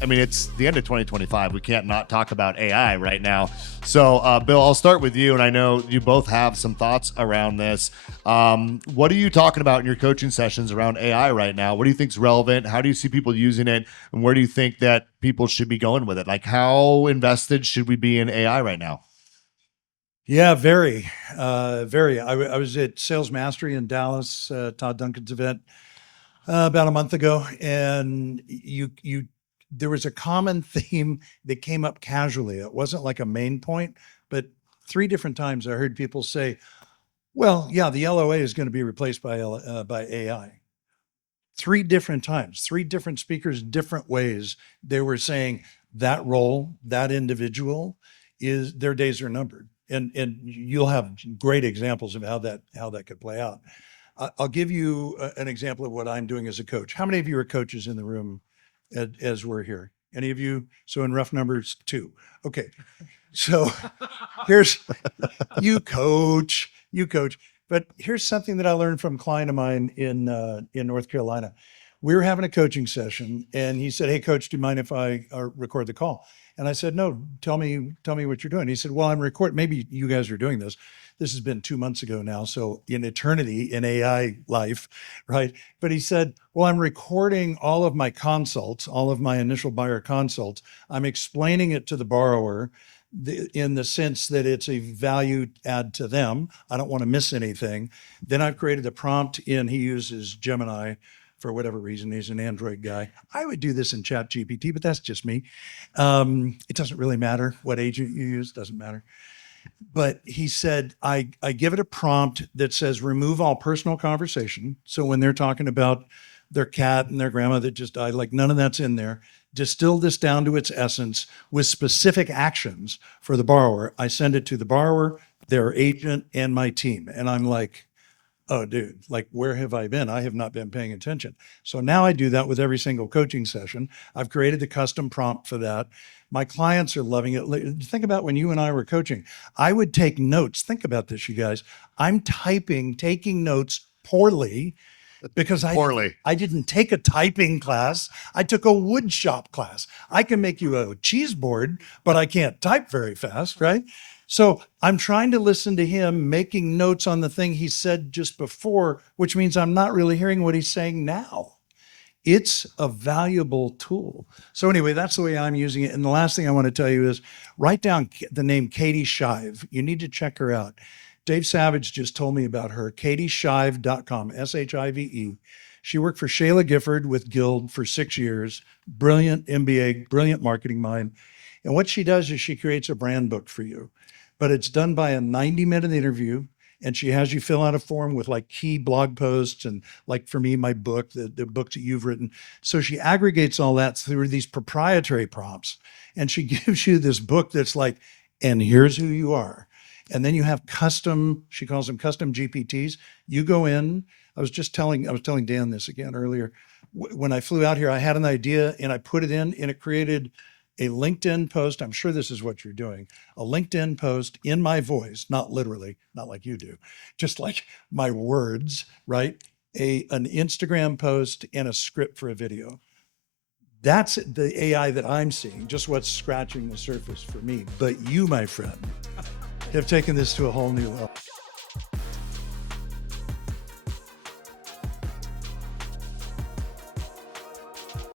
I mean, it's the end of 2025. We can't not talk about AI right now. So, Bill, I'll start with you. And I know you both have some thoughts around this. What are you talking about in your coaching sessions around AI right now? What do you think is relevant? How do you see people using it? And where do you think that people should be going with it? Like, how invested should we be in AI right now? Yeah, very, very. I was at Sales Mastery in Dallas, Todd Duncan's event, about a month ago, and there was a common theme that came up casually. It wasn't like a main point, but three different times I heard people say, "Well, yeah, the LOA is going to be replaced by AI." Three different times, three different speakers, different ways they were saying that role, that individual, is their days are numbered, and you'll have great examples of how that could play out. I'll give you an example of what I'm doing as a coach. How many of you are coaches in the room as we're here? Any of you? So in rough numbers, two. Okay. So here's you coach. But here's something that I learned from a client of mine in North Carolina. We were having a coaching session, and he said, "Hey, coach, do you mind if I record the call?" And I said, "No, tell me what you're doing." He said, "Well, I'm recording. Maybe you guys are doing this. This has been 2 months ago now, so in eternity in AI life, right?" But he said, "Well, I'm recording all of my consults, all of my initial buyer consults. I'm explaining it to the borrower." In the sense that it's a value add to them. I don't want to miss anything. Then I've created a prompt he uses Gemini for whatever reason. He's an Android guy. I would do this in Chat GPT, but that's just me. It doesn't really matter what agent you use, doesn't matter. But he said, I give it a prompt that says remove all personal conversation. So when they're talking about their cat and their grandma that just died, like none of that's in there. Distill this down to its essence with specific actions for the borrower. I send it to the borrower, their agent, and my team. And I'm like, oh, dude, like, where have I been? I have not been paying attention. So now I do that with every single coaching session. I've created the custom prompt for that. My clients are loving it. Think about when you and I were coaching. I would take notes. Think about this, you guys. I'm taking notes poorly because Poorly. I didn't take a typing class. I took a wood shop class. I can make you a cheese board, but I can't type very fast, right? So I'm trying to listen to him making notes on the thing he said just before, which means I'm not really hearing what he's saying now. It's a valuable tool. So anyway, that's the way I'm using it. And the last thing I want to tell you is write down the name Katie Shive. You need to check her out. Dave Savage just told me about her, katieshive.com, SHIVE. She worked for Shayla Gifford with Guild for 6 years, brilliant MBA, brilliant marketing mind. And what she does is she creates a brand book for you, but it's done by a 90-minute interview. And she has you fill out a form with like key blog posts and like for me, my book, the books that you've written. So she aggregates all that through these proprietary prompts. And she gives you this book that's like, and here's who you are. And then you have she calls them custom GPTs. You go in, I was telling Dan this again earlier. When I flew out here, I had an idea and I put it in and it created a LinkedIn post. I'm sure this is what you're doing. A LinkedIn post in my voice, not literally, not like you do, just like my words, right? An Instagram post and a script for a video. That's the AI that I'm seeing, just what's scratching the surface for me. But you, my friend, have taken this to a whole new level.